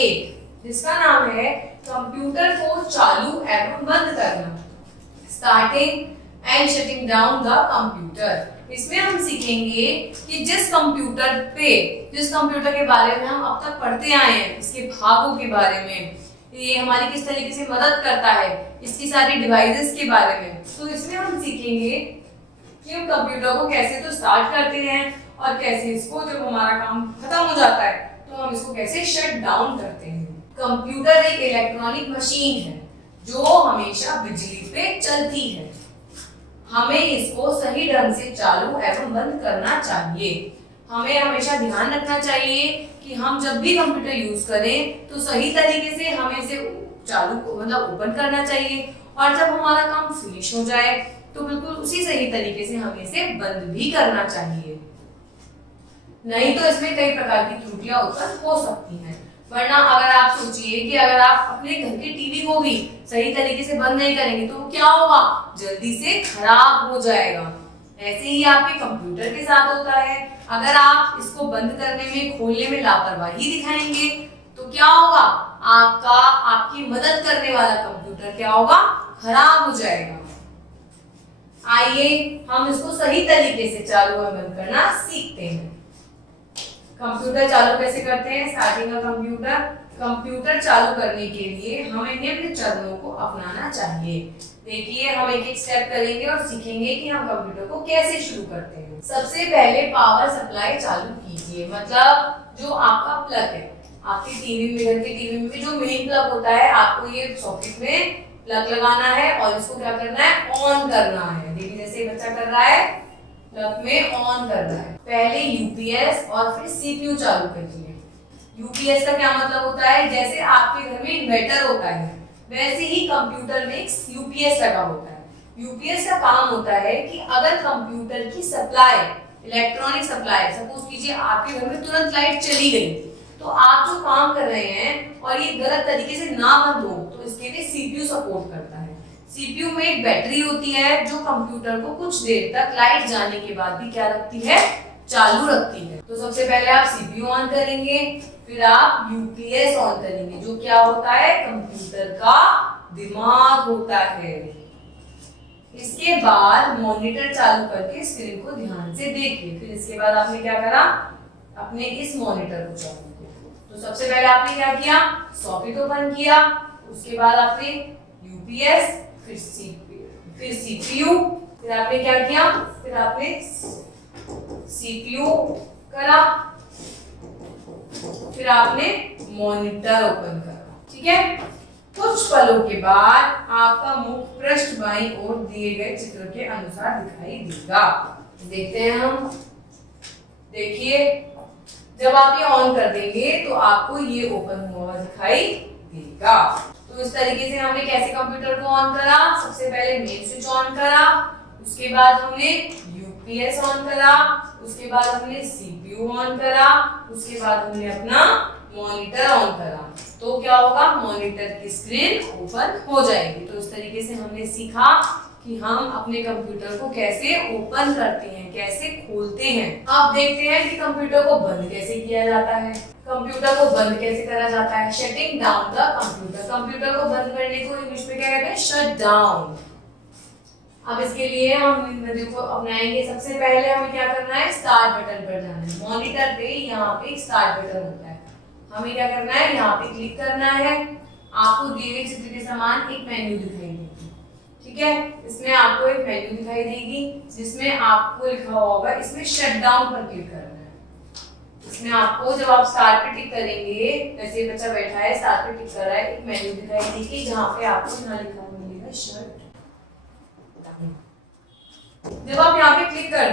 1 जिसका नाम है कंप्यूटर को चालू एवं बंद करना, starting and shutting down the computer. इसमें हम सीखेंगे कि जिस कंप्यूटर के बारे में हम अब तक पढ़ते आए हैं, इसके भागों के बारे में, ये हमारी किस तरीके से मदद करता है, इसकी सारी डिवाइसेस के बारे में। तो इसमें हम सीखेंगे कि हम कंप्यूटर को कैसे तो स्टार्ट करते हैं और कैसे इसको जब हमारा काम खत्म हो जाता है तो हम इसको कैसे शट डाउन करते हैं। कंप्यूटर एक इलेक्ट्रॉनिक मशीन है जो हमेशा बिजली पे चलती है। हमें इसको सही ढंग से चालू एवं बंद करना चाहिए। हमें हमेशा ध्यान रखना चाहिए कि हम जब भी कंप्यूटर यूज करें तो सही तरीके से हमें इसे चालू मतलब ओपन करना चाहिए, और जब हमारा काम फिनिश हो जाए तो बिल्कुल उसी सही तरीके से हमें इसे बंद भी करना चाहिए, नहीं तो इसमें कई प्रकार की त्रुटियां उत्पन्न हो सकती हैं। वरना अगर आप सोचिए कि अगर आप अपने घर के टीवी को भी सही तरीके से बंद नहीं करेंगे तो क्या होगा, जल्दी से खराब हो जाएगा। ऐसे ही आपके कंप्यूटर के साथ होता है। अगर आप इसको बंद करने में खोलने में लापरवाही दिखाएंगे तो क्या होगा, आपकी मदद करने वाला कंप्यूटर क्या होगा, खराब हो जाएगा। आइए हम इसको सही तरीके से चालू और बंद करना सीखते हैं। कंप्यूटर चालू कैसे करते हैं, स्टार्टिंग का कंप्यूटर चालू करने के लिए हमें निम्न चरणों को अपनाना चाहिए। देखिए हम एक एक स्टेप करेंगे और सीखेंगे कि हम कंप्यूटर को कैसे शुरू करते हैं। सबसे पहले पावर सप्लाई चालू कीजिए, मतलब जो आपका प्लग है, आपके टीवी में, घर के टीवी में भी जो मेन प्लग होता है, आपको ये सॉकेट में प्लग लगाना है और इसको क्या करना है, ऑन करना है। देखिए जैसे बच्चा कर रहा है, प्लग में ऑन करना है। पहले यूपीएस और फिर सीपीयू चालू करिए। यूपीएस का क्या मतलब होता है, जैसे आपके घर में इन्वर्टर होता है वैसे ही कंप्यूटर में एक यूपीएस लगा होता है। यूपीएस का काम होता है कि अगर कंप्यूटर की सप्लाई, इलेक्ट्रॉनिक सप्लाई, सपोज कीजिए आपके घर में तुरंत लाइट चली गई तो आप जो काम कर रहे हैं और ये गलत तरीके से ना बंद हो तो इसके लिए सीपीयू सपोर्ट करता है। सीपीयू में एक बैटरी होती है जो कंप्यूटर को कुछ देर तक लाइट जाने के बाद भी क्या रखती है, चालू रखती है। तो सबसे पहले आप सीपीयू ऑन करेंगे, फिर आप यूपीएस ऑन करेंगे, जो क्या होता है, कंप्यूटर का दिमाग होता है। इसके बाद मॉनिटर चालू करके स्क्रीन को ध्यान से देखिए। फिर इसके बाद आपने क्या करा, अपने इस मॉनिटर को चालू किया। तो सबसे पहले आपने क्या किया, सॉकेट ओपन किया, उसके बाद आपने यूपीएस, फिर सीपीयू, फिर आपने क्या किया, फिर आपने सीपीयू करा, फिर आपने मॉनिटर ओपन करा। ठीक है, कुछ पलों के बाद आपका मुख पृष्ठ बाईं ओर दिए गए चित्र के अनुसार दिखाई देगा। देखते हैं हम। देखिए जब आप ये ऑन कर देंगे तो आपको ये ओपन हुआ दिखाई देगा। तो इस तरीके से हमने कैसे कंप्यूटर को ऑन करा, सबसे पहले मेन स्विच ऑन करा, उसके बाद हमने यूपीएस ऑन करा, उसके बाद हमने सीपीयू ऑन करा, उसके बाद हमने अपना मॉनिटर ऑन करा। तो क्या होगा, मॉनिटर की स्क्रीन ओपन हो जाएगी। तो इस तरीके से हमने सीखा कि हम अपने कंप्यूटर को कैसे ओपन करते हैं, कैसे खोलते हैं। अब देखते हैं कि कंप्यूटर को बंद कैसे किया जाता है। कंप्यूटर को बंद कैसे करा जाता है, shutting down the computer. Computer को बंद करने को इंग्लिश में क्या कहते हैं, शट डाउन। अब इसके लिए हम इन विधियों को अपनाएंगे। सबसे पहले हमें क्या करना है, स्टार्ट बटन पर जाना है। मॉनिटर पे यहाँ पे स्टार्ट बटन होता है, हमें क्या करना है, यहाँ पे क्लिक करना है। आपको दिए गए चित्र के समान एक मेन्यू दिखाई देगी। ठीक है, इसमें आपको एक मेन्यू दिखाई देगी जिसमें आपको लिखा होगा, इसमें शट डाउन पर क्लिक करना है। इसमें आपको जब आप स्टार्ट पे टिक करेंगे, जैसे बच्चा बैठा है स्टार्ट पे टिक कर रहा है, एक मेन्यू दिखाई देगी जहाँ पे आपको यहाँ लिखा मिलेगा शट। जब आप यहाँ पे क्लिक कर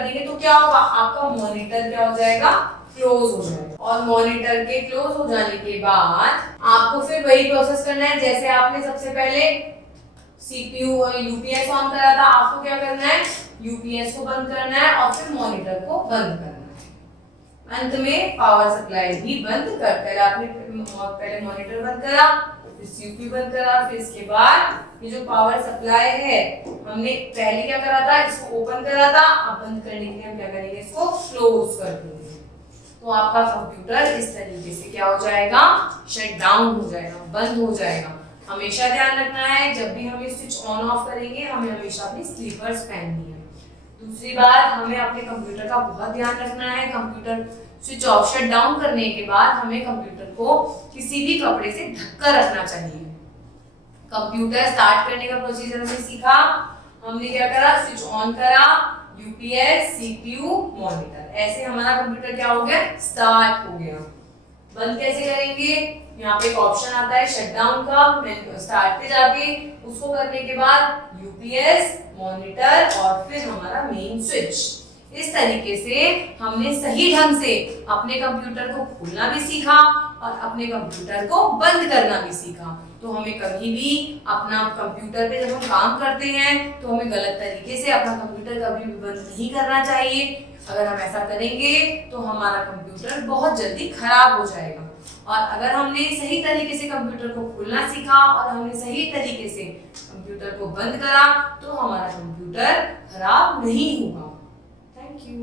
देंगे, तो क्या होगा, आपका मॉनिटर क्या हो जाएगा, क्लोज हो जाएगा। और मॉनिटर के क्लोज हो जाने के बाद आपको फिर वही प्रोसेस करना है जैसे आपने सबसे पहले सीपीयू और यूपीएस ऑन करा था। आपको क्या करना है, यूपीएस को बंद करना है और फिर मॉनिटर को बंद करना है। अंत में पावर सप्लाई भी बंद कर, पहले मॉनिटर बंद करा, फिर सीपीयू बंद करा, फिर इसके बाद ये जो पावर सप्लाई है हमने पहले क्या करा था, इसको ओपन करा था। अब बंद करने के लिए हम क्या करेंगे, इसको क्लोज कर देंगे। तो तो आपका कंप्यूटर इस तरीके से क्या हो जाएगा, शट डाउन हो जाएगा, बंद हो जाएगा। हमेशा ध्यान रखना है जब भी हम ये स्विच ऑन ऑफ करेंगे हमें हमेशा अपनी स्लीपर्स पहननी है। दूसरी बात, हमें अपने कंप्यूटर का बहुत ध्यान रखना है। Computer switch off shut down करने के बाद हमें कंप्यूटर को किसी भी कपड़े से ढककर रखना चाहिए। कंप्यूटर स्टार्ट करने का प्रोसीजर हमने सीखा। हमने क्या करा, स्विच ऑन करा, यूपीएस, सीपीयू, मॉनिटर, ऐसे हमारा कंप्यूटर क्या हो गया, स्टार्ट हो गया। बंद कैसे करेंगे, यहाँ पे एक ऑप्शन आता है शटडाउन का, स्टार्ट पे जाके उसको करने के बाद यूपीएस, मॉनिटर और फिर हमारा मेन स्विच। इस तरीके से हमने सही ढंग से अपने कंप्यूटर को खोलना भी सीखा और अपने कंप्यूटर को बंद करना भी सीखा। तो हमें कभी भी अपना कंप्यूटर पे जब हम काम करते हैं तो हमें गलत तरीके से अपना कंप्यूटर कभी भी बंद नहीं करना चाहिए। अगर हम ऐसा करेंगे तो हमारा कंप्यूटर बहुत जल्दी खराब हो जाएगा। और अगर हमने सही तरीके से कंप्यूटर को खोलना सीखा और हमने सही तरीके से कंप्यूटर को बंद करा तो हमारा कंप्यूटर खराब नहीं होगा। Thank you.